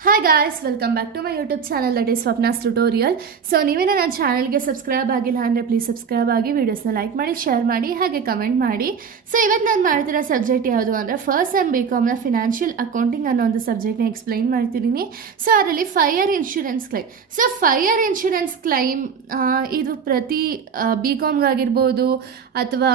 Hi guys, welcome back to my YouTube channel that is Swapna's Tutorial. So ನೀವೇನ ನನ್ನ ಚಾನೆಲ್ಗೆ subscribe ಆಗಿಲ್ಲ ಅಂದರೆ ಪ್ಲೀಸ್ ಸಬ್ಸ್ಕ್ರೈಬ್ ಆಗಿ ವಿಡಿಯೋಸ್ನ ಲೈಕ್ ಮಾಡಿ ಶೇರ್ ಮಾಡಿ ಹಾಗೆ ಕಮೆಂಟ್ ಮಾಡಿ. ಸೊ ಇವತ್ತು ನಾನು ಮಾಡ್ತಿರೋ ಸಬ್ಜೆಕ್ಟ್ ಯಾವುದು ಅಂದರೆ ಫಸ್ಟ್ ಸೆಮ್ BComನ ಫಿನಾನ್ಷಿಯಲ್ ಅಕೌಂಟಿಂಗ್ ಅನ್ನೋ ಒಂದು ಸಬ್ಜೆಕ್ಟ್ನ ಎಕ್ಸ್ಪ್ಲೈನ್ ಮಾಡ್ತಿದ್ದೀನಿ. ಸೊ ಅದರಲ್ಲಿ fire insurance claim. So fire insurance claim ಇದು ಪ್ರತಿ BComಗಾಗಿರ್ಬೋದು ಅಥವಾ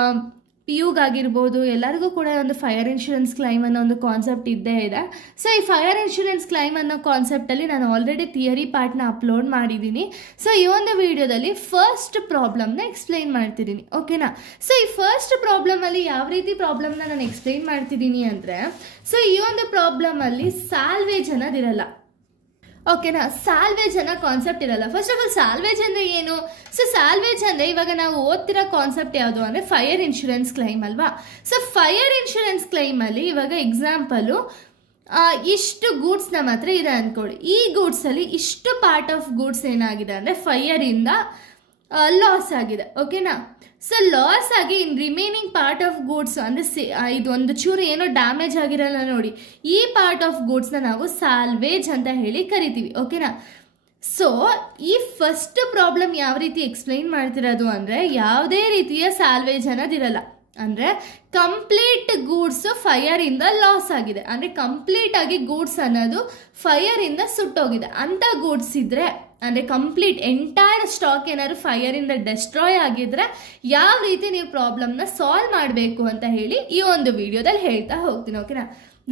PUಗಾಗಿರ್ಬೋದು ಎಲ್ಲರಿಗೂ ಕೂಡ ಒಂದು ಫೈರ್ ಇನ್ಶೂರೆನ್ಸ್ ಕ್ಲೈಮ್ ಅನ್ನೋ ಒಂದು ಕಾನ್ಸೆಪ್ಟ್ ಇದ್ದೇ ಇದೆ. ಸೊ ಈ ಫೈರ್ ಇನ್ಶೂರೆನ್ಸ್ ಕ್ಲೈಮ್ ಅನ್ನೋ ಕಾನ್ಸೆಪ್ಟಲ್ಲಿ ನಾನು ಆಲ್ರೆಡಿ ಥಿಯರಿ ಪಾರ್ಟ್ನ ಅಪ್ಲೋಡ್ ಮಾಡಿದ್ದೀನಿ. ಸೊ ಈ ಒಂದು ವಿಡಿಯೋದಲ್ಲಿ ಫಸ್ಟ್ ಪ್ರಾಬ್ಲಮ್ನ ಎಕ್ಸ್ಪ್ಲೈನ್ ಮಾಡ್ತಿದ್ದೀನಿ, ಓಕೆನಾ. ಸೊ ಈ ಫಸ್ಟ್ ಪ್ರಾಬ್ಲಮಲ್ಲಿ ಯಾವ ರೀತಿ ಪ್ರಾಬ್ಲಮ್ನ ನಾನು ಎಕ್ಸ್ಪ್ಲೈನ್ ಮಾಡ್ತಿದ್ದೀನಿ ಅಂದರೆ, ಸೊ ಈ ಒಂದು ಪ್ರಾಬ್ಲಮಲ್ಲಿ ಸ್ಯಾಲ್ವೇಜ್ ಅನ್ನೋದಿರಲ್ಲ, ಓಕೆನಾ. ಸ್ಯಾಲ್ವೇಜ್ ಅನ್ನೋ ಕಾನ್ಸೆಪ್ಟ್ ಇರಲ್ಲ. ಫಸ್ಟ್ ಆಫ್ ಆಲ್ ಸ್ಯಾಲ್ವೇಜ್ ಅಂದರೆ ಏನು? ಸೊ ಸ್ಯಾಲ್ವೇಜ್ ಅಂದರೆ ಇವಾಗ ನಾವು ಓದ್ತಿರೋ ಕಾನ್ಸೆಪ್ಟ್ ಯಾವುದು ಅಂದರೆ ಫೈರ್ ಇನ್ಶೂರೆನ್ಸ್ ಕ್ಲೈಮ್ ಅಲ್ವಾ. ಸೊ ಫೈರ್ ಇನ್ಶೂರೆನ್ಸ್ ಕ್ಲೈಮಲ್ಲಿ ಇವಾಗ ಎಕ್ಸಾಂಪಲು ಇಷ್ಟು ಗೂಡ್ಸ್ ನಮ್ಮ ಹತ್ರ ಇದೆ ಅಂದ್ಕೊಳ್ಳಿ. ಈ ಗೂಡ್ಸಲ್ಲಿ ಇಷ್ಟು ಪಾರ್ಟ್ ಆಫ್ ಗೂಡ್ಸ್ ಏನಾಗಿದೆ ಅಂದರೆ ಫೈರಿಂದ ಲಾಸ್ ಆಗಿದೆ, ಓಕೆನಾ. ಸೊ ಲಾಸ್ ಆಗಿ ಇನ್ ರಿಮೈನಿಂಗ್ ಪಾರ್ಟ್ ಆಫ್ ಗೂಡ್ಸ್ ಅಂದರೆ ಇದು ಒಂದು ಚೂರು ಏನೋ ಡ್ಯಾಮೇಜ್ ಆಗಿರಲ್ಲ ನೋಡಿ, ಈ ಪಾರ್ಟ್ ಆಫ್ ಗೂಡ್ಸ್ನ ನಾವು ಸ್ಯಾಲ್ವೇಜ್ ಅಂತ ಹೇಳಿ ಕರಿತೀವಿ, ಓಕೆನಾ. ಸೊ ಈ ಫಸ್ಟ್ ಪ್ರಾಬ್ಲಮ್ ಯಾವ ರೀತಿ ಎಕ್ಸ್ಪ್ಲೈನ್ ಮಾಡ್ತಿರೋದು ಅಂದರೆ ಯಾವುದೇ ರೀತಿಯ ಸ್ಯಾಲ್ವೇಜ್ ಅನ್ನೋದಿರಲ್ಲ. ಅಂದರೆ ಕಂಪ್ಲೀಟ್ ಗೂಡ್ಸ್ ಫೈರಿಂದ ಲಾಸ್ ಆಗಿದೆ, ಅಂದರೆ ಕಂಪ್ಲೀಟ್ ಆಗಿ ಗೂಡ್ಸ್ ಅನ್ನೋದು ಫೈರಿಂದ ಸುಟ್ಟೋಗಿದೆ ಅಂತ ಗೂಡ್ಸ್ ಇದ್ರೆ, ಅಂದರೆ ಕಂಪ್ಲೀಟ್ ಎಂಟೈರ್ ಸ್ಟಾಕ್ ಏನಾದ್ರು ಫೈರಿಂದ ಡೆಸ್ಟ್ರಾಯ್ ಆಗಿದ್ರೆ ಯಾವ ರೀತಿ ನೀವು ಪ್ರಾಬ್ಲಮ್ನ ಸಾಲ್ವ್ ಮಾಡಬೇಕು ಅಂತ ಹೇಳಿ ಈ ಒಂದು ವಿಡಿಯೋದಲ್ಲಿ ಹೇಳ್ತಾ ಹೋಗ್ತೀನಿ, ಓಕೆನಾ.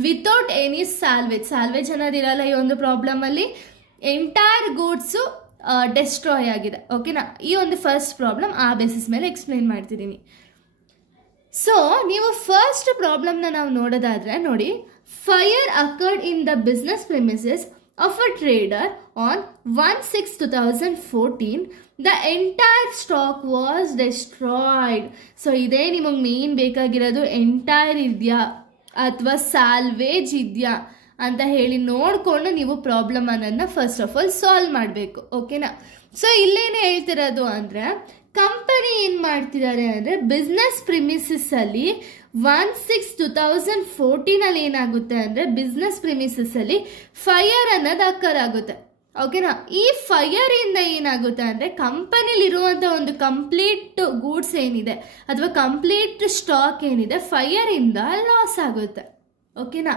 ವಿತೌಟ್ ಎನಿ ಸ್ಯಾಲ್ವೇಜ್ ಅನ್ನೋದಿರಲ್ಲ ಈ ಒಂದು ಪ್ರಾಬ್ಲಮಲ್ಲಿ. ಎಂಟೈರ್ ಗೂಡ್ಸು ಡೆಸ್ಟ್ರಾಯ್ ಆಗಿದೆ, ಓಕೆನಾ. ಈ ಒಂದು ಫಸ್ಟ್ ಪ್ರಾಬ್ಲಮ್ ಆ ಬೇಸಿಸ್ ಮೇಲೆ ಎಕ್ಸ್ಪ್ಲೈನ್ ಮಾಡ್ತಿದ್ದೀನಿ. ಸೊ ನೀವು ಫಸ್ಟ್ ಪ್ರಾಬ್ಲಮ್ನ ನಾವು ನೋಡೋದಾದ್ರೆ ನೋಡಿ, fire occurred in the business premises of a trader on 1/6/2014. The entire stock was destroyed. So ಇದೇ ನಿಮಗೆ ಮೇನ್ ಬೇಕಾಗಿರೋದು, ಎಂಟೈರ್ ಇದೆಯಾ ಅಥವಾ ಸ್ಯಾಲ್ವೇಜ್ ಇದೆಯಾ ಅಂತ ಹೇಳಿ ನೋಡಿಕೊಂಡು ನೀವು ಪ್ರಾಬ್ಲಮ್ ಅನ್ನೋದನ್ನ ಫಸ್ಟ್ ಆಫ್ ಆಲ್ ಸಾಲ್ವ್ ಮಾಡಬೇಕು, ಓಕೆನಾ. ಸೊ ಇಲ್ಲೇನು ಹೇಳ್ತಿರೋದು ಅಂದರೆ ಕಂಪನಿ ಏನು ಮಾಡ್ತಿದ್ದಾರೆ ಅಂದರೆ ಬಿಸ್ನೆಸ್ ಪ್ರಿಮಿಸಸ್ ಅಲ್ಲಿ 1/6/2014 ಏನಾಗುತ್ತೆ ಅಂದರೆ ಬಿಸ್ನೆಸ್ ಪ್ರಿಮಿಸಸ್ ಅಲ್ಲಿ ಫೈರ್ ಅನ್ನೋದು ಅಕ್ಕರ್ ಆಗುತ್ತೆ, ಓಕೆನಾ. ಈ ಫೈರ್ ಇಂದ ಏನಾಗುತ್ತೆ ಅಂದರೆ ಕಂಪನಿಲಿ ಇರುವಂಥ ಒಂದು ಕಂಪ್ಲೀಟ್ ಗೂಡ್ಸ್ ಏನಿದೆ ಅಥವಾ ಕಂಪ್ಲೀಟ್ ಸ್ಟಾಕ್ ಏನಿದೆ ಫೈರ್ ಇಂದ ಲಾಸ್ ಆಗುತ್ತೆ, ಓಕೆನಾ.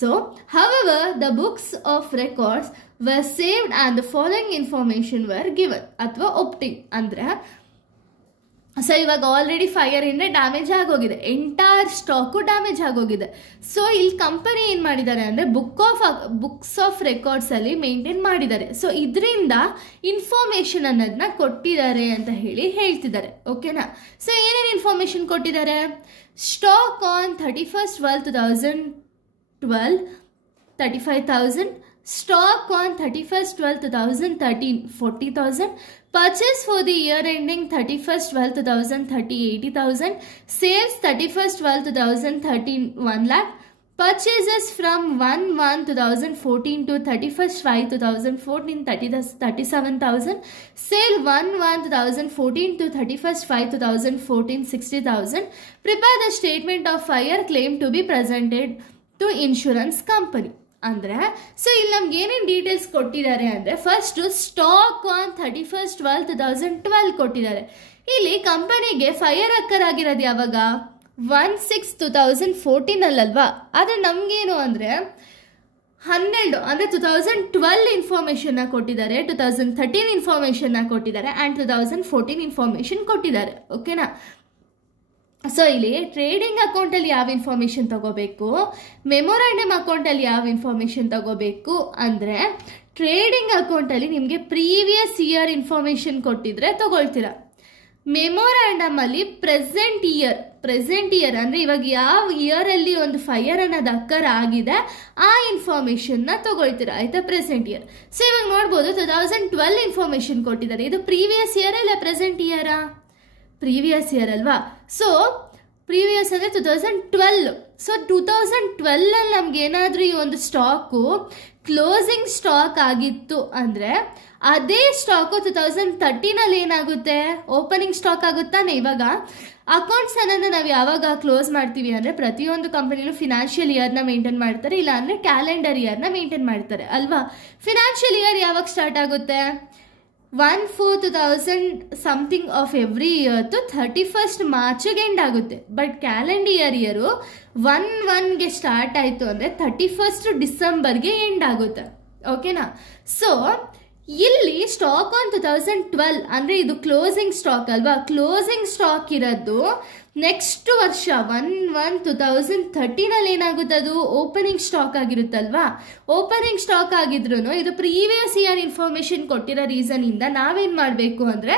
So however the books of records were saved and the following information were given ಅಥವಾ ಒಪ್ಟಿಂಗ್ ಅಂದರೆ, ಸೊ ಇವಾಗ ಆಲ್ರೆಡಿ ಫೈರಿಂದ ಡ್ಯಾಮೇಜ್ ಆಗೋಗಿದೆ, ಎಂಟೈರ್ ಸ್ಟಾಕು ಡ್ಯಾಮೇಜ್ ಆಗೋಗಿದೆ. ಸೊ ಇಲ್ಲಿ ಕಂಪನಿ ಏನು ಮಾಡಿದ್ದಾರೆ ಅಂದರೆ ಬುಕ್ಸ್ ಆಫ್ ರೆಕಾರ್ಡ್ಸಲ್ಲಿ ಮೇಂಟೈನ್ ಮಾಡಿದ್ದಾರೆ. ಸೊ ಇದರಿಂದ ಇನ್ಫಾರ್ಮೇಷನ್ ಅನ್ನೋದನ್ನ ಕೊಟ್ಟಿದ್ದಾರೆ ಅಂತ ಹೇಳಿ ಹೇಳ್ತಿದ್ದಾರೆ, ಓಕೆನಾ. ಸೊ ಏನೇನು ಇನ್ಫಾರ್ಮೇಷನ್ ಕೊಟ್ಟಿದ್ದಾರೆ? Stock on 31/12/2012 35,000, stock on 31/12/2013 40,000, purchase for the year ending 31/12/2030 80,000, sales 31/12/2013 1 lakh, purchases from 1/1/2014 to 31/5/2014 37,000, sale 1/1/2014 to 31/5/2014 60,000, prepare the statement of fire claim to be presented to insurance company. ಅಂದರೆ so ಇಲ್ಲಿ ನಮ್ಗೆ ಏನೇನು details ಕೊಟ್ಟಿದ್ದಾರೆ ಅಂದರೆ first stock on 31/12/2012 ಕೊಟ್ಟಿದ್ದಾರೆ. ಇಲ್ಲಿ ಕಂಪನಿಗೆ fire ಅಕ್ಕರ್ ಆಗಿರೋದು ಯಾವಾಗ? 1/6/2014 ಅಲ್ವಾ. ಆದರೆ ನಮಗೇನು ಅಂದರೆ 12 ಅಂದರೆ 2012 ಇನ್ಫಾರ್ಮೇಷನ್ನ ಕೊಟ್ಟಿದ್ದಾರೆ, 2013 ಇನ್ಫಾರ್ಮೇಷನ್ನ ಕೊಟ್ಟಿದ್ದಾರೆ ಆ್ಯಂಡ್ 2014 ಇನ್ಫಾರ್ಮೇಷನ್ ಕೊಟ್ಟಿದ್ದಾರೆ, ಓಕೆನಾ. ಸೊ ಇಲ್ಲಿ ಟ್ರೇಡಿಂಗ್ ಅಕೌಂಟಲ್ಲಿ ಯಾವ ಇನ್ಫಾರ್ಮೇಷನ್ ತಗೋಬೇಕು, ಮೆಮೊರಾಂಡಮ್ ಅಕೌಂಟಲ್ಲಿ ಯಾವ ಇನ್ಫಾರ್ಮೇಷನ್ ತಗೋಬೇಕು ಅಂದರೆ, ಟ್ರೇಡಿಂಗ್ ಅಕೌಂಟಲ್ಲಿ ನಿಮಗೆ ಪ್ರೀವಿಯಸ್ ಇಯರ್ ಇನ್ಫಾರ್ಮೇಷನ್ ಕೊಟ್ಟಿದ್ರೆ ತಗೊಳ್ತೀರಾ. ಮೆಮೊರಾಂಡಮಲ್ಲಿ ಪ್ರೆಸೆಂಟ್ ಇಯರ್ ಅಂದರೆ ಇವಾಗ ಯಾವ ಇಯರಲ್ಲಿ ಒಂದು ಫೈರ್ ಅನ್ನೋದು ಅಕ್ಕರ್ ಆಗಿದೆ ಆ ಇನ್ಫಾರ್ಮೇಷನ್ನ ತಗೊಳ್ತೀರಾ, ಆಯಿತಾ, ಪ್ರೆಸೆಂಟ್ ಇಯರ್. ಸೊ ಇವಾಗ ನೋಡ್ಬೋದು 2012 ಇನ್ಫಾರ್ಮೇಷನ್ ಕೊಟ್ಟಿದ್ದಾರೆ. ಇದು ಪ್ರೀವಿಯಸ್ ಇಯರ್ ಇಲ್ಲ ಪ್ರೆಸೆಂಟ್ ಇಯರಾ? ಪ್ರೀವಿಯಸ್ ಇಯರ್ ಅಲ್ವಾ. ಸೊ ಪ್ರೀವಿಯಸ್ ಅಂದರೆ 2012. ಸೊ 2012 ನಮ್ಗೆ ಏನಾದರೂ ಈ ಒಂದು ಸ್ಟಾಕು ಕ್ಲೋಸಿಂಗ್ ಸ್ಟಾಕ್ ಆಗಿತ್ತು ಅಂದರೆ ಅದೇ ಸ್ಟಾಕು 2013 ಏನಾಗುತ್ತೆ, ಓಪನಿಂಗ್ ಸ್ಟಾಕ್ ಆಗುತ್ತಾನೆ. ಇವಾಗ ಅಕೌಂಟ್ಸ್ ಅನ್ನೋದು ನಾವು ಯಾವಾಗ ಕ್ಲೋಸ್ ಮಾಡ್ತೀವಿ ಅಂದರೆ ಪ್ರತಿಯೊಂದು ಕಂಪನಿಲೂ ಫಿನಾನ್ಷಿಯಲ್ ಇಯರ್ನ ಮೇಂಟೈನ್ ಮಾಡ್ತಾರೆ, ಇಲ್ಲ ಅಂದರೆ ಕ್ಯಾಲೆಂಡರ್ ಇಯರ್ನ ಮೇಂಟೈನ್ ಮಾಡ್ತಾರೆ ಅಲ್ವಾ. ಫಿನಾನ್ಷಿಯಲ್ ಇಯರ್ ಯಾವಾಗ ಸ್ಟಾರ್ಟ್ ಆಗುತ್ತೆ, 1/4/2000 something of every year 31st ಮಾರ್ಚ್ಗೆ ಎಂಡ್ ಆಗುತ್ತೆ. ಬಟ್ ಕ್ಯಾಲೆಂಡರ್ ಇಯರು 1/1ಗೆ ಸ್ಟಾರ್ಟ್ ಆಯಿತು ಅಂದರೆ 31st ಡಿಸೆಂಬರ್ಗೆ ಎಂಡ್ ಆಗುತ್ತೆ. ಓಕೆನಾ. ಸೊ ಇಲ್ಲಿ ಸ್ಟಾಕ್ ಆನ್ 2012 ಅಂದರೆ ಇದು ಕ್ಲೋಸಿಂಗ್ ಸ್ಟಾಕ್ ಅಲ್ವಾ. ಕ್ಲೋಸಿಂಗ್ ಸ್ಟಾಕ್ ಇರೋದು ನೆಕ್ಸ್ಟ್ ವರ್ಷ 1/1/2013 ಏನಾಗುತ್ತೆ, ಅದು ಓಪನಿಂಗ್ ಸ್ಟಾಕ್ ಆಗಿರುತ್ತಲ್ವಾ. ಓಪನಿಂಗ್ ಸ್ಟಾಕ್ ಆಗಿದ್ರು ಇದು ಪ್ರೀವಿಯಸ್ ಇಯರ್ ಇನ್ಫಾರ್ಮೇಶನ್ ಕೊಟ್ಟಿರೋ ರೀಸನ್ ಇಂದ ನಾವೇನು ಮಾಡಬೇಕು ಅಂದರೆ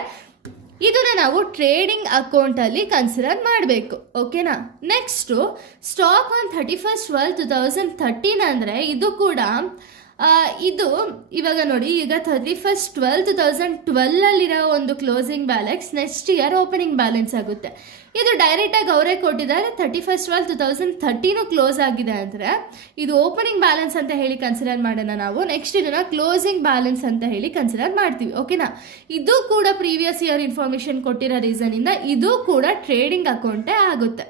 ಇದನ್ನ ನಾವು ಟ್ರೇಡಿಂಗ್ ಅಕೌಂಟಲ್ಲಿ ಕನ್ಸಿಡರ್ ಮಾಡಬೇಕು. ಓಕೆನಾ. ನೆಕ್ಸ್ಟು ಸ್ಟಾಕ್ ಆನ್ 31/12/2013 ಅಂದರೆ ಇದು ಕೂಡ ಇದು ಇವಾಗ ನೋಡಿ, ಈಗ 31/12/2012 ಒಂದು closing balance next year opening balance ಆಗುತ್ತೆ. ಇದು ಡೈರೆಕ್ಟಾಗಿ ಅವರೇ ಕೊಟ್ಟಿದ್ದಾರೆ. 31/12/2013 ಕ್ಲೋಸ್ ಆಗಿದೆ ಅಂದರೆ ಇದು ಓಪನಿಂಗ್ ಬ್ಯಾಲೆನ್ಸ್ ಅಂತ ಹೇಳಿ ಕನ್ಸಿಡರ್ ಮಾಡೋಣ ನಾವು. ನೆಕ್ಸ್ಟ್ ಇದನ್ನ ಕ್ಲೋಸಿಂಗ್ ಬ್ಯಾಲೆನ್ಸ್ ಅಂತ ಹೇಳಿ ಕನ್ಸಿಡರ್ ಮಾಡ್ತೀವಿ. ಓಕೆನಾ. ಇದು ಕೂಡ ಪ್ರೀವಿಯಸ್ ಇಯರ್ ಇನ್ಫಾರ್ಮೇಶನ್ ಕೊಟ್ಟಿರೋ ರೀಸನ್ ಇಂದ ಇದು ಕೂಡ ಟ್ರೇಡಿಂಗ್ ಅಕೌಂಟೇ ಆಗುತ್ತೆ.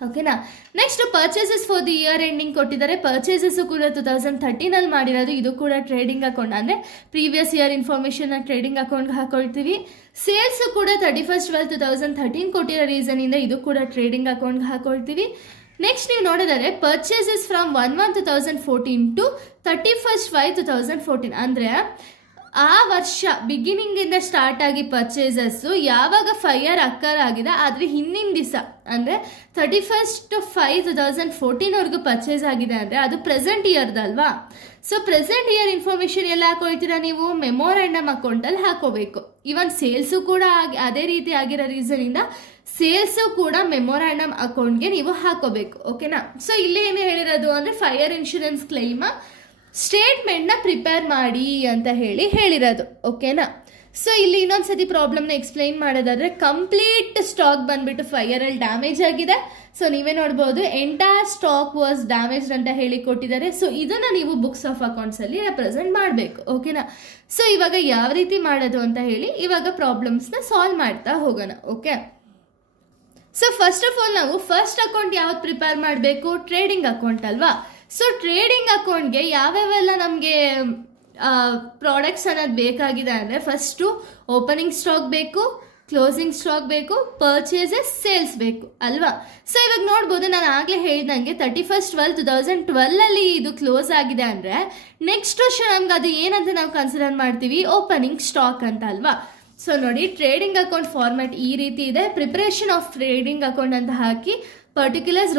ಓಕೆನಾ. Next purchases for the year ending ಕೊಟ್ಟಿದ್ದಾರೆ. ಪರ್ಚೇಸಸ್ ಕೂಡ 2013 ಮಾಡಿರೋದು, ಇದು ಕೂಡ ಟ್ರೇಡಿಂಗ್ ಅಕೌಂಟ್ ಅಂದರೆ ಪ್ರೀವಿಯಸ್ ಇಯರ್ ಇನ್ಫಾರ್ಮೇಶನ್ ಟ್ರೇಡಿಂಗ್ ಅಕೌಂಟ್ಗೆ ಹಾಕೊಳ್ತೀವಿ. ಸೇಲ್ಸ್ ಕೂಡ 31/12/2013 ಕೊಟ್ಟಿರೋ ರೀಸನ್ ಇಂದ ಇದು ಕೂಡ ಟ್ರೇಡಿಂಗ್ ಅಕೌಂಟ್ಗೆ ಹಾಕೊಳ್ತೀವಿ. ನೆಕ್ಸ್ಟ್ ನೀವು ನೋಡಿದರೆ ಪರ್ಚೇಸಸ್ ಫ್ರಮ್ 1/1/2014 ಟು 31/5/2014 ಅಂದರೆ ಆ ವರ್ಷ ಬಿಗಿನಿಂಗ್ ಇಂದ ಸ್ಟಾರ್ಟ್ ಆಗಿ ಪರ್ಚೇಸಸ್ ಯಾವಾಗ ಫೈರ್ ಅಕ್ಕರ್ ಆಗಿದೆ ಆದ್ರೆ ಹಿಂದಿನ ದಿವಸ ಅಂದ್ರೆ 31/5/2014 ಪರ್ಚೇಸ್ ಆಗಿದೆ ಅಂದ್ರೆ ಅದು ಪ್ರೆಸೆಂಟ್ ಇಯರ್ದಲ್ವಾ. ಸೊ ಪ್ರೆಸೆಂಟ್ ಇಯರ್ ಇನ್ಫಾರ್ಮೇಶನ್ ಎಲ್ಲ ಹಾಕೊಳ್ತೀರಾ ನೀವು, ಮೆಮೊರಾಂಡಮ್ ಅಕೌಂಟ್ ಅಲ್ಲಿ ಹಾಕೋಬೇಕು. ಇವನ್ ಸೇಲ್ಸು ಕೂಡ ಅದೇ ರೀತಿ ಆಗಿರೋ ರೀಸನ್ ಇಂದ ಸೇಲ್ಸು ಕೂಡ ಮೆಮೊರಾಂಡಮ್ ಅಕೌಂಟ್ಗೆ ನೀವು ಹಾಕೋಬೇಕು. ಓಕೆನಾ. ಸೊ ಇಲ್ಲಿ ಏನು ಹೇಳಿರೋದು ಅಂದ್ರೆ ಫೈರ್ ಇನ್ಶೂರೆನ್ಸ್ ಕ್ಲೈಮ್ ಸ್ಟೇಟ್ಮೆಂಟ್ನ ಪ್ರಿಪೇರ್ ಮಾಡಿ ಅಂತ ಹೇಳಿರೋದು. ಓಕೆನಾ. ಸೊ ಇಲ್ಲಿ ಇನ್ನೊಂದ್ಸತಿ ಪ್ರಾಬ್ಲಮ್ನ ಎಕ್ಸ್ಪ್ಲೈನ್ ಮಾಡೋದಾದ್ರೆ ಕಂಪ್ಲೀಟ್ ಸ್ಟಾಕ್ ಬಂದ್ಬಿಟ್ಟು ಫೈರಲ್ಲಿ ಡ್ಯಾಮೇಜ್ ಆಗಿದೆ. ಸೊ ನೀವೇ ನೋಡ್ಬೋದು ಎಂಟೈರ್ ಸ್ಟಾಕ್ ವಾಸ್ ಡ್ಯಾಮೇಜ್ ಅಂತ ಹೇಳಿ ಕೊಟ್ಟಿದ್ದಾರೆ. ಸೊ ಇದನ್ನ ನೀವು ಬುಕ್ಸ್ ಆಫ್ ಅಕೌಂಟ್ಸ್ ಅಲ್ಲಿ ರೆಪ್ರೆಸೆಂಟ್ ಮಾಡಬೇಕು. ಓಕೆನಾ. ಸೊ ಇವಾಗ ಯಾವ ರೀತಿ ಮಾಡೋದು ಅಂತ ಹೇಳಿ ಇವಾಗ ಪ್ರಾಬ್ಲಮ್ಸ್ನ ಸಾಲ್ವ್ ಮಾಡ್ತಾ ಹೋಗೋಣ. Okay. So first of all ನಾವು ಫಸ್ಟ್ ಅಕೌಂಟ್ ಯಾವ್ದು ಪ್ರಿಪೇರ್ ಮಾಡಬೇಕು, ಟ್ರೇಡಿಂಗ್ ಅಕೌಂಟ್ ಅಲ್ವಾ. ಸೊ ಟ್ರೇಡಿಂಗ್ ಅಕೌಂಟ್ಗೆ ಯಾವ್ಯಾವೆಲ್ಲ ನಮಗೆ ಪ್ರಾಡಕ್ಟ್ಸ್ ಅನ್ನೋದು ಬೇಕಾಗಿದೆ ಅಂದರೆ ಫಸ್ಟು ಓಪನಿಂಗ್ ಸ್ಟಾಕ್ ಬೇಕು, ಕ್ಲೋಸಿಂಗ್ ಸ್ಟಾಕ್ ಬೇಕು, ಪರ್ಚೇಸಸ್, ಸೇಲ್ಸ್ ಬೇಕು ಅಲ್ವಾ. ಸೊ ಇವಾಗ ನೋಡ್ಬೋದು, ನಾನು ಆಗಲೇ ಹೇಳಿದಂಗೆ 31/12/2012 ಇದು ಕ್ಲೋಸ್ ಆಗಿದೆ ಅಂದರೆ ನೆಕ್ಸ್ಟ್ ವರ್ಷ ನಮ್ಗೆ ಅದು ಏನಂತ ನಾವು ಕನ್ಸಿಡರ್ ಮಾಡ್ತೀವಿ, ಓಪನಿಂಗ್ ಸ್ಟಾಕ್ ಅಂತ ಅಲ್ವಾ. ಸೊ ನೋಡಿ, ಟ್ರೇಡಿಂಗ್ ಅಕೌಂಟ್ ಫಾರ್ಮ್ಯಾಟ್ ಈ ರೀತಿ ಇದೆ. ಪ್ರಿಪರೇಷನ್ ಆಫ್ ಟ್ರೇಡಿಂಗ್ ಅಕೌಂಟ್ ಅಂತ ಹಾಕಿ ಪರ್ಟಿಕ್ಯುಲರ್ಸ್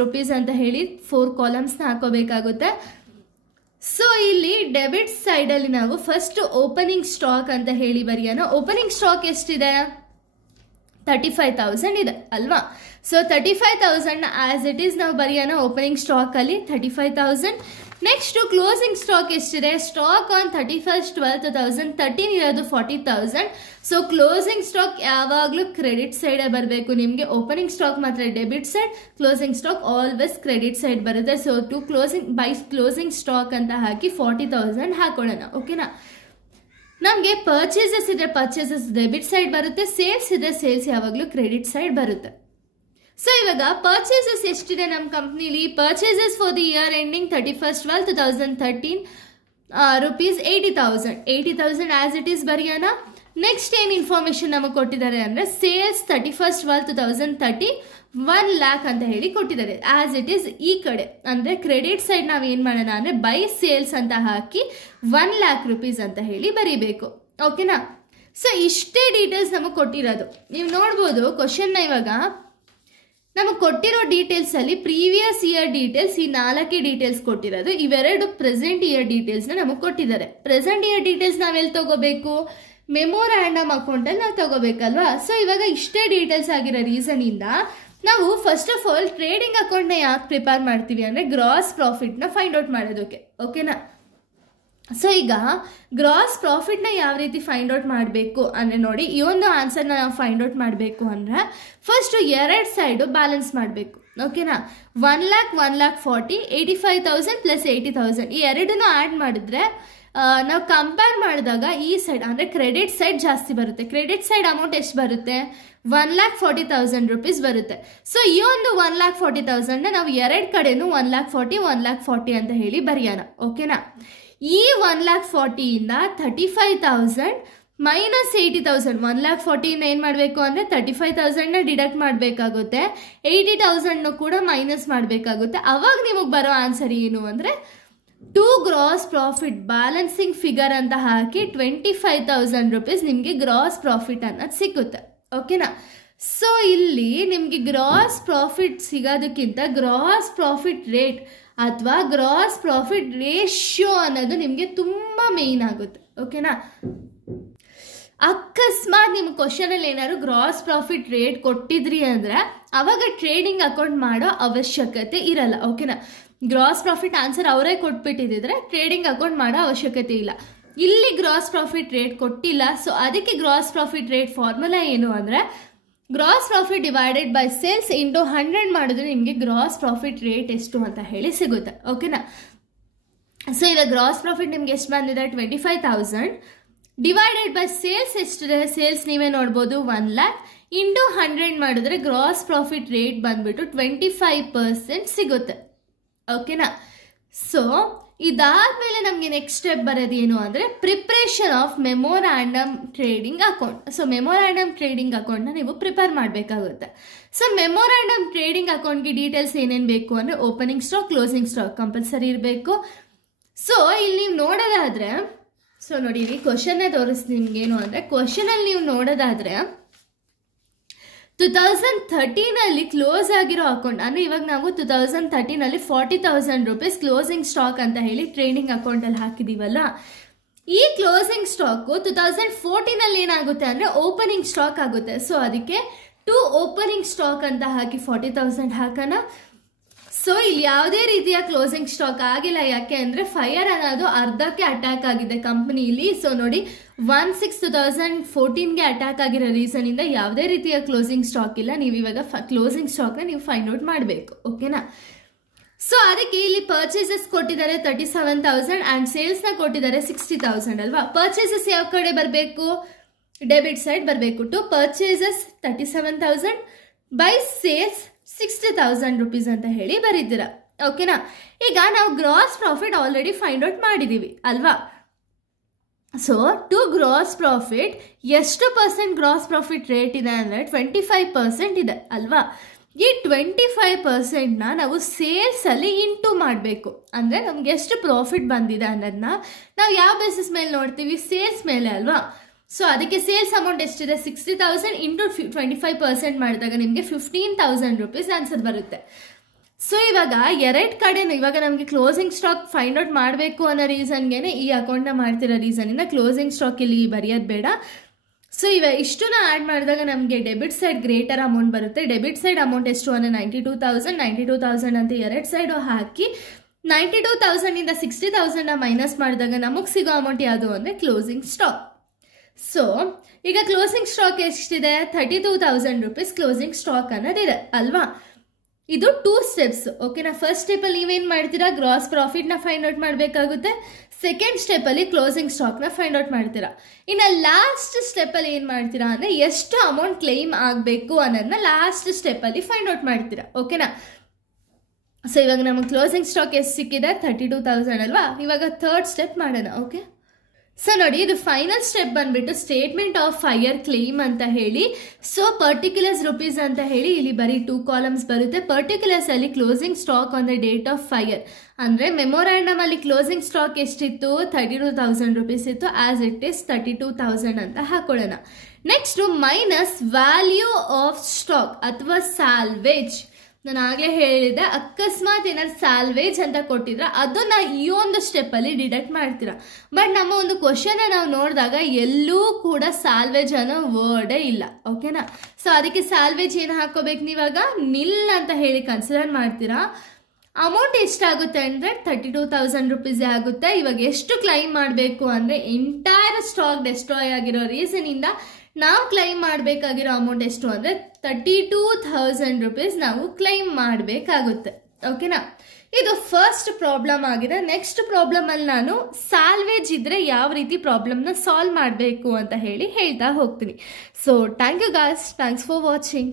ರುಪೀಸ್ ಅಂತ ಹೇಳಿ 4 ಕಾಲಮ್ಸ್ನ ಹಾಕೋಬೇಕಾಗುತ್ತೆ. ಸೊ ಇಲ್ಲಿ ಡೆಬಿಟ್ ಸೈಡಲ್ಲಿ ನಾವು ಫಸ್ಟ್ ಓಪನಿಂಗ್ ಸ್ಟಾಕ್ ಅಂತ ಹೇಳಿ ಬರೆಯೋಣ. ಓಪನಿಂಗ್ ಸ್ಟಾಕ್ ಎಷ್ಟಿದೆ, 35,000 ಇದೆ ಅಲ್ವಾ. ಸೊ 35,000 ಆಸ್ ಇಟ್ ಈಸ್ ನಾವು ಬರೆಯೋಣ ಓಪನಿಂಗ್ ಸ್ಟಾಕಲ್ಲಿ 35,000. ನೆಕ್ಸ್ಟ್ ಕ್ಲೋಸಿಂಗ್ ಸ್ಟಾಕ್ ಎಷ್ಟಿದೆ, ಸ್ಟಾಕ್ ಆನ್ 31/12/2013 ಇರೋದು 40,000. ಸೊ ಕ್ಲೋಸಿಂಗ್ ಸ್ಟಾಕ್ ಯಾವಾಗಲೂ ಕ್ರೆಡಿಟ್ ಸೈಡ್ ಬರಬೇಕು ನಿಮಗೆ. ಓಪನಿಂಗ್ ಸ್ಟಾಕ್ ಮಾತ್ರ debit side, closing stock always credit side ಬರುತ್ತೆ. ಸೊ ಟು ಕ್ಲೋಸಿಂಗ್ ಸ್ಟಾಕ್ ಅಂತ ಹಾಕಿ 40,000 ಹಾಕೊಳ್ಳೋಣ. ಓಕೆನಾ. ನಮಗೆ ಪರ್ಚೇಸಸ್ ಇದ್ರೆ ಪರ್ಚೇಸಸ್ ಡೆಬಿಟ್ ಸೈಡ್ ಬರುತ್ತೆ, ಸೇಲ್ಸ್ ಇದ್ರೆ ಸೇಲ್ಸ್ ಯಾವಾಗಲೂ ಕ್ರೆಡಿಟ್ ಸೈಡ್ ಬರುತ್ತೆ. ಸೊ ಇವಾಗ ಪರ್ಚೇಸಸ್ ಎಷ್ಟಿದೆ ನಮ್ಮ ಕಂಪ್ನಿಲಿ, purchases for the year ending 31/12/2013 rupees 80,000 as it is ಬರೆಯೋಣ. ನೆಕ್ಸ್ಟ್ ಏನು ಇನ್ಫಾರ್ಮೇಶನ್ ನಮಗೆ ಕೊಟ್ಟಿದ್ದಾರೆ ಅಂದರೆ ಸೇಲ್ಸ್ 31/12/2013 1 lakh ಅಂತ ಹೇಳಿ ಕೊಟ್ಟಿದ್ದಾರೆ ಆಸ್ ಇಟ್ ಈಸ್. ಈ ಕಡೆ ಅಂದರೆ ಕ್ರೆಡಿಟ್ ಸೈಡ್ ನಾವು ಏನು ಮಾಡೋಣ ಅಂದರೆ ಬೈ ಸೇಲ್ಸ್ ಅಂತ ಹಾಕಿ 1 lakh rupees ಅಂತ ಹೇಳಿ ಬರೀಬೇಕು. ಓಕೆನಾ. ಸೊ ಇಷ್ಟೇ ಡೀಟೇಲ್ಸ್ ನಮಗೆ ಕೊಟ್ಟಿರೋದು. ನೀವು ನೋಡ್ಬೋದು ಕ್ವಶನ್ನ ಇವಾಗ ನಮಗೆ ಕೊಟ್ಟಿರೋ ಡೀಟೇಲ್ಸ್ ಅಲ್ಲಿ ಪ್ರೀವಿಯಸ್ ಇಯರ್ ಡೀಟೇಲ್ಸ್ ಈ 4 ಡೀಟೇಲ್ಸ್ ಕೊಟ್ಟಿರೋದು, ಇವೆರಡು ಪ್ರೆಸೆಂಟ್ ಇಯರ್ ಡೀಟೇಲ್ಸ್ನ ನಮಗೆ ಕೊಟ್ಟಿದ್ದಾರೆ. ಪ್ರೆಸೆಂಟ್ ಇಯರ್ ಡೀಟೇಲ್ಸ್ ನಾವೆಲ್ಲಿ ತಗೋಬೇಕು, ಮೆಮೊರಾಂಡಮ್ ಅಕೌಂಟಲ್ಲಿ ನಾವು ತಗೋಬೇಕಲ್ವಾ. ಸೊ ಇವಾಗ ಇಷ್ಟೇ ಡೀಟೇಲ್ಸ್ ಆಗಿರೋ ರೀಸನ್ ಇಂದ ನಾವು ಫಸ್ಟ್ ಆಫ್ ಆಲ್ ಟ್ರೇಡಿಂಗ್ ಅಕೌಂಟ್ನ ಯಾಕೆ ಪ್ರಿಪೇರ್ ಮಾಡ್ತೀವಿ ಅಂದರೆ ಗ್ರಾಸ್ ಪ್ರಾಫಿಟ್ನ ಫೈಂಡ್ ಔಟ್ ಮಾಡೋದಕ್ಕೆ. ಓಕೆನಾ. ಸೊ ಈಗ ಗ್ರಾಸ್ ಪ್ರಾಫಿಟ್ನ ಯಾವ ರೀತಿ ಫೈಂಡ್ ಔಟ್ ಮಾಡಬೇಕು ಅಂದರೆ ನೋಡಿ, ಈ ಒಂದು ಆನ್ಸರ್ನ ನಾವು ಫೈಂಡ್ ಔಟ್ ಮಾಡಬೇಕು ಅಂದರೆ ಫಸ್ಟ್ 2 ಸೈಡು ಬ್ಯಾಲೆನ್ಸ್ ಮಾಡಬೇಕು. ಓಕೆನಾ. 1,40,40, 85,000 ಪ್ಲಸ್ 80,000 ಈ ಎರಡನ್ನೂ ಆ್ಯಡ್ ಮಾಡಿದ್ರೆ ನಾವು ಕಂಪೇರ್ ಮಾಡಿದಾಗ ಈ ಸೈಡ್ ಅಂದರೆ ಕ್ರೆಡಿಟ್ ಸೈಡ್ ಜಾಸ್ತಿ ಬರುತ್ತೆ. ಕ್ರೆಡಿಟ್ ಸೈಡ್ ಅಮೌಂಟ್ ಎಷ್ಟು ಬರುತ್ತೆ? 1,40,000 ರೂಪೀಸ್ ಬರುತ್ತೆ. ಸೊ ಈ ಒಂದು 1,40,000 ನಾವು ಎರಡು ಕಡೆನೂ 1,40,000 1,40,000 ಅಂತ ಹೇಳಿ ಬರೆಯೋಣ. ಓಕೆನಾ. ಈ 1,40,000 35,000 ಮೈನಸ್ 80,000 1,40,000 ಏನು ಮಾಡಬೇಕು ಅಂದರೆ 35,000 ಡಿಡಕ್ಟ್ ಮಾಡಬೇಕಾಗುತ್ತೆ, 80,000 ಕೂಡ ಮೈನಸ್ ಮಾಡಬೇಕಾಗುತ್ತೆ. ಅವಾಗ ನಿಮಗೆ ಬರೋ ಆನ್ಸರ್ ಏನು ಅಂದರೆ to gross profit balancing figure ಅಂತ ಹಾಕಿ 25,000 ರೂಪೀಸ್ ನಿಮಗೆ ಗ್ರಾಸ್ ಪ್ರಾಫಿಟ್ ಅನ್ನೋದು ಸಿಗುತ್ತೆ. ಓಕೆನಾ. ಸೊ ಇಲ್ಲಿ ನಿಮಗೆ ಗ್ರಾಸ್ ಪ್ರಾಫಿಟ್ ಸಿಗೋದಕ್ಕಿಂತ ಗ್ರಾಸ್ ಪ್ರಾಫಿಟ್ ರೇಟ್ ಅಥವಾ ಗ್ರಾಸ್ ಪ್ರಾಫಿಟ್ ರೇಷಿಯೋ ಅನ್ನೋದು ನಿಮಗೆ ತುಂಬ ಮೇಯ್ನ್ ಆಗುತ್ತೆ. ಓಕೆನಾ. ಅಕಸ್ಮಾತ್ ನಿಮ್ಮ ಕ್ವಶನಲ್ಲಿ ಏನಾದ್ರು ಗ್ರಾಸ್ ಪ್ರಾಫಿಟ್ ರೇಟ್ ಕೊಟ್ಟಿದ್ರಿ ಅಂದರೆ ಅವಾಗ ಟ್ರೇಡಿಂಗ್ ಅಕೌಂಟ್ ಮಾಡೋ ಅವಶ್ಯಕತೆ ಇರಲ್ಲ. ಓಕೆನಾ. ಗ್ರಾಸ್ ಪ್ರಾಫಿಟ್ ಆನ್ಸರ್ ಅವರೇ ಕೊಟ್ಬಿಟ್ಟಿದ್ರೆ ಟ್ರೇಡಿಂಗ್ ಅಕೌಂಟ್ ಮಾಡೋ ಅವಶ್ಯಕತೆ ಇಲ್ಲ. ಇಲ್ಲಿ ಗ್ರಾಸ್ ಪ್ರಾಫಿಟ್ ರೇಟ್ ಕೊಟ್ಟಿಲ್ಲ. ಸೊ ಅದಕ್ಕೆ ಗ್ರಾಸ್ ಪ್ರಾಫಿಟ್ ರೇಟ್ ಫಾರ್ಮುಲಾ ಏನು ಅಂದರೆ gross profit divided by sales into 100 ಮಾಡಿದ್ರೆ ನಿಮಗೆ ಗ್ರಾಸ್ ಪ್ರಾಫಿಟ್ ರೇಟ್ ಎಷ್ಟು ಅಂತ ಹೇಳಿ ಸಿಗುತ್ತೆ. ಓಕೆನಾ. ಸೊ ಇವಾಗ ಗ್ರಾಸ್ ಪ್ರಾಫಿಟ್ ನಿಮ್ಗೆ ಎಷ್ಟು ಬಂದಿದೆ? 25,000 ಡಿವೈಡೆಡ್ ಬೈ ಸೇಲ್ಸ್ ಎಷ್ಟಿದೆ? ಸೇಲ್ಸ್ ನೀವೇ ನೋಡ್ಬೋದು 1 lakh ಇಂಟು 100 ಮಾಡಿದ್ರೆ ಗ್ರಾಸ್ ಪ್ರಾಫಿಟ್ ರೇಟ್ ಬಂದ್ಬಿಟ್ಟು 25% ಸಿಗುತ್ತೆ. ಓಕೆನಾ. ಸೊ ಇದಾದ್ಮೇಲೆ ನಮಗೆ ನೆಕ್ಸ್ಟ್ ಸ್ಟೆಪ್ ಬರೋದು ಏನು ಅಂದರೆ preparation of memorandum trading account. So memorandum trading ಅಕೌಂಟ್ನ ನೀವು ಪ್ರಿಪೇರ್ ಮಾಡಬೇಕಾಗುತ್ತೆ. ಸೊ ಮೆಮೊರಾಂಡಮ್ ಟ್ರೇಡಿಂಗ್ ಅಕೌಂಟ್ಗೆ ಡೀಟೇಲ್ಸ್ ಏನೇನು ಬೇಕು ಅಂದರೆ opening stock, closing stock compulsory ಇರಬೇಕು. ಸೊ ಇಲ್ಲಿ ನೀವು ನೋಡೋದಾದರೆ ಸೊ ನೋಡಿ ಇಲ್ಲಿ ಕ್ವಶನ್ನೇ ತೋರಿಸ್ತೀನಿ ನಿಮ್ಗೇನು ಅಂದರೆ ಕ್ವಶನಲ್ಲಿ ನೀವು ನೋಡೋದಾದರೆ 2013 ಕ್ಲೋಸ್ ಆಗಿರೋ ಅಕೌಂಟ್ ಅಂದರೆ ಇವಾಗ ನಾವು 2013 40,000 ರೂಪೀಸ್ ಕ್ಲೋಸಿಂಗ್ ಸ್ಟಾಕ್ ಅಂತ ಹೇಳಿ ಟ್ರೇಡಿಂಗ್ ಅಕೌಂಟಲ್ಲಿ ಹಾಕಿದ್ದೀವಲ್ಲ, ಈ ಕ್ಲೋಸಿಂಗ್ ಸ್ಟಾಕು 2014 ಏನಾಗುತ್ತೆ ಅಂದರೆ ಓಪನಿಂಗ್ ಸ್ಟಾಕ್ ಆಗುತ್ತೆ. ಸೊ ಅದಕ್ಕೆ ಟು ಓಪನಿಂಗ್ ಸ್ಟಾಕ್ ಅಂತ ಹಾಕಿ 40,000 ಹಾಕೋಣ. ಸೊ ಇಲ್ಲಿ ಯಾವುದೇ ರೀತಿಯ ಕ್ಲೋಸಿಂಗ್ ಸ್ಟಾಕ್ ಆಗಿಲ್ಲ. ಯಾಕೆ ಅಂದರೆ ಫೈರ್ ಅನ್ನೋದು ಅರ್ಧಕ್ಕೆ ಅಟ್ಯಾಕ್ ಆಗಿದೆ ಕಂಪ್ನಿಲಿ. ಸೊ ನೋಡಿ 1/6/2014 ಅಟ್ಯಾಕ್ ಆಗಿರೋ ರೀಸನಿಂದ ಯಾವುದೇ ರೀತಿಯ ಕ್ಲೋಸಿಂಗ್ ಸ್ಟಾಕ್ ಇಲ್ಲ. ನೀವು ಇವಾಗ ಕ್ಲೋಸಿಂಗ್ ಸ್ಟಾಕ್ನ ನೀವು ಫೈಂಡ್ ಔಟ್ ಮಾಡಬೇಕು. ಓಕೆನಾ. ಸೊ ಅದಕ್ಕೆ ಇಲ್ಲಿ ಪರ್ಚೇಸಸ್ ಕೊಟ್ಟಿದ್ದಾರೆ 37,000 ಆ್ಯಂಡ್ ಸೇಲ್ಸ್ನ ಕೊಟ್ಟಿದ್ದಾರೆ 60,000 ಅಲ್ವಾ. ಪರ್ಚೇಸಸ್ ಯಾವ ಕಡೆ ಬರಬೇಕು? ಡೆಬಿಟ್ ಸೈಡ್ ಬರಬೇಕು. To purchases 37,000 by sales 60,000 rupees ಅಂತ ಹೇಳಿ ಬರೀತೀರ. ಓಕೆನಾ. ಈಗ ನಾವು gross profit already find out ಮಾಡಿದ್ದೀವಿ ಅಲ್ವಾ. ಸೊ ಟು ಗ್ರಾಸ್ ಪ್ರಾಫಿಟ್ ಎಷ್ಟು ಪರ್ಸೆಂಟ್ ಗ್ರಾಸ್ ಪ್ರಾಫಿಟ್ ರೇಟ್ ಇದೆ ಅಂದರೆ 25% ಇದೆ ಅಲ್ವಾ. ಈ 25%ನ ನಾವು ಸೇಲ್ಸಲ್ಲಿ ಇಂಟು ಮಾಡಬೇಕು. ಅಂದರೆ ನಮ್ಗೆ ಎಷ್ಟು ಪ್ರಾಫಿಟ್ ಬಂದಿದೆ ಅನ್ನೋದನ್ನ ನಾವು ಯಾವ ಬೇಸಿಸ್ ಮೇಲೆ ನೋಡ್ತೀವಿ? ಸೇಲ್ಸ್ ಮೇಲೆ ಅಲ್ವಾ. ಸೊ ಅದಕ್ಕೆ ಸೇಲ್ಸ್ ಅಮೌಂಟ್ ಎಷ್ಟಿದೆ? 60,000 ಇಂಟು 25% ಮಾಡಿದಾಗ ನಿಮಗೆ 15,000 ರೂಪೀಸ್ ಆನ್ಸರ್ ಬರುತ್ತೆ. ಸೊ ಇವಾಗ ಎರಡು ಕಡೆನೂ ಇವಾಗ ನಮಗೆ ಕ್ಲೋಸಿಂಗ್ ಸ್ಟಾಕ್ ಫೈಂಡ್ ಔಟ್ ಮಾಡಬೇಕು ಅನ್ನೋ ರೀಸನ್ಗೆ ಈ ಅಕೌಂಟ್ನ ಮಾಡ್ತಿರೋ ರೀಸನಿಂದ ಕ್ಲೋಸಿಂಗ್ ಸ್ಟಾಕ್ ಇಲ್ಲಿ ಬರೆಯೋದು ಬೇಡ. ಸೊ ಇಷ್ಟನ್ನ ಆ್ಯಡ್ ಮಾಡಿದಾಗ ನಮಗೆ ಡೆಬಿಟ್ ಸೈಡ್ ಗ್ರೇಟರ್ ಅಮೌಂಟ್ ಬರುತ್ತೆ. ಡೆಬಿಟ್ ಸೈಡ್ ಅಮೌಂಟ್ ಎಷ್ಟು ಅಂದರೆ 92,000 ಅಂತ ಎರಡು ಸೈಡು ಹಾಕಿ 92,000 60,000 ಮೈನಸ್ ಮಾಡಿದಾಗ ನಮಗೆ ಸಿಗೋ ಅಮೌಂಟ್ ಯಾವುದು ಅಂದರೆ ಕ್ಲೋಸಿಂಗ್ ಸ್ಟಾಕ್. ಸೊ ಈಗ ಕ್ಲೋಸಿಂಗ್ ಸ್ಟಾಕ್ ಎಷ್ಟಿದೆ? 32,000 ರೂಪೀಸ್ ಕ್ಲೋಸಿಂಗ್ ಸ್ಟಾಕ್ ಅನ್ನೋದಿದೆ ಅಲ್ವಾ. ಇದು 2 ಸ್ಟೆಪ್ಸ್. ಓಕೆನಾ. ಫಸ್ಟ್ ಸ್ಟೆಪ್ಪಲ್ಲಿ ನೀವೇನು ಮಾಡ್ತೀರಾ? ಗ್ರಾಸ್ ಪ್ರಾಫಿಟ್ನ ಫೈಂಡ್ ಔಟ್ ಮಾಡಬೇಕಾಗುತ್ತೆ. ಸೆಕೆಂಡ್ ಸ್ಟೆಪ್ಪಲ್ಲಿ ಕ್ಲೋಸಿಂಗ್ ಸ್ಟಾಕ್ನ ಫೈಂಡ್ ಔಟ್ ಮಾಡ್ತೀರಾ. ಇನ್ನು ಲಾಸ್ಟ್ ಸ್ಟೆಪ್ಪಲ್ಲಿ ಏನು ಮಾಡ್ತೀರಾ ಅಂದರೆ ಎಷ್ಟು ಅಮೌಂಟ್ ಕ್ಲೈಮ್ ಆಗಬೇಕು ಅನ್ನೋದನ್ನ ಲಾಸ್ಟ್ ಸ್ಟೆಪ್ಪಲ್ಲಿ ಫೈಂಡ್ ಔಟ್ ಮಾಡ್ತೀರಾ. ಓಕೆನಾ. ಸೊ ಇವಾಗ ನಮಗೆ ಕ್ಲೋಸಿಂಗ್ ಸ್ಟಾಕ್ ಎಷ್ಟು ಸಿಕ್ಕಿದೆ? 32,000 ಅಲ್ವಾ. ಇವಾಗ ಥರ್ಡ್ ಸ್ಟೆಪ್ ಮಾಡೋಣ. ಓಕೆ. ಸೊ ನೋಡಿ ಇದು ಫೈನಲ್ ಸ್ಟೆಪ್ ಬಂದ್ಬಿಟ್ಟು ಸ್ಟೇಟ್ಮೆಂಟ್ ಆಫ್ ಫೈರ್ ಕ್ಲೇಮ್ ಅಂತ ಹೇಳಿ. ಸೊ ಪರ್ಟಿಕ್ಯುಲರ್ಸ್ ರೂಪೀಸ್ ಅಂತ ಹೇಳಿ ಇಲ್ಲಿ ಬರೀ 2 ಕಾಲಮ್ಸ್ ಬರುತ್ತೆ. ಪರ್ಟಿಕ್ಯುಲರ್ಸ್ ಅಲ್ಲಿ closing stock on the date of fire ಅಂದರೆ ಮೆಮೊರಾಂಡಮ್ ಅಲ್ಲಿ ಕ್ಲೋಸಿಂಗ್ ಸ್ಟಾಕ್ ಎಷ್ಟಿತ್ತು? 32,000 ರೂಪೀಸ್ ಇತ್ತು. ಆಸ್ ಇಟ್ ಈಸ್ 32,000 ಅಂತ ಹಾಕೊಳ್ಳೋಣ. Next minus value of stock ಅಥವಾ ಸ್ಯಾಲ್ವೇಜ್. ನಾನು ಆಗಲೇ ಹೇಳಿದೆ ಅಕಸ್ಮಾತ್ ಏನಾದ್ರು ಸ್ಯಾಲ್ವೇಜ್ ಅಂತ ಕೊಟ್ಟಿದ್ರೆ ಅದನ್ನ ಈ ಒಂದು ಸ್ಟೆಪ್ಪಲ್ಲಿ ಡಿಡಕ್ಟ್ ಮಾಡ್ತೀರಾ. ಬಟ್ ನಮ್ಮ ಒಂದು ಕ್ವಶನ್ ನಾವು ನೋಡಿದಾಗ ಎಲ್ಲೂ ಕೂಡ ಸ್ಯಾಲ್ವೇಜ್ ಅನ್ನೋ ವರ್ಡೇ ಇಲ್ಲ. ಓಕೆನಾ. ಸೊ ಅದಕ್ಕೆ ಸ್ಯಾಲ್ವೇಜ್ ಏನು ಹಾಕೋಬೇಕು? ನೀವಾಗ ನಿಲ್ ಅಂತ ಹೇಳಿ ಕನ್ಸಿಡರ್ ಮಾಡ್ತೀರಾ. ಅಮೌಂಟ್ ಎಷ್ಟಾಗುತ್ತೆ ಅಂದರೆ 32,000 ರೂಪೀಸೇ ಆಗುತ್ತೆ. ಇವಾಗ ಎಷ್ಟು ಕ್ಲೈಮ್ ಮಾಡಬೇಕು ಅಂದರೆ ಎಂಟೈರ್ ಸ್ಟಾಕ್ ಡೆಸ್ಟ್ರಾಯ್ ಆಗಿರೋ ರೀಸನಿಂದ ನಾವು ಕ್ಲೈಮ್ ಮಾಡಬೇಕಾಗಿರೋ ಅಮೌಂಟ್ ಎಷ್ಟು ಅಂದರೆ 32,000 ರೂಪೀಸ್ ನಾವು ಕ್ಲೈಮ್ ಮಾಡಬೇಕಾಗುತ್ತೆ. ಓಕೆನಾ, ಇದು ಫಸ್ಟ್ ಪ್ರಾಬ್ಲಮ್ ಆಗಿದೆ. ನೆಕ್ಸ್ಟ್ ಪ್ರಾಬ್ಲಮಲ್ಲಿ ನಾನು ಸ್ಯಾಲ್ವೇಜ್ ಇದ್ದರೆ ಯಾವ ರೀತಿ ಪ್ರಾಬ್ಲಮ್ನ ಸಾಲ್ವ್ ಮಾಡಬೇಕು ಅಂತ ಹೇಳ್ತಾ ಹೋಗ್ತೀನಿ. So thank you guys, thanks for watching.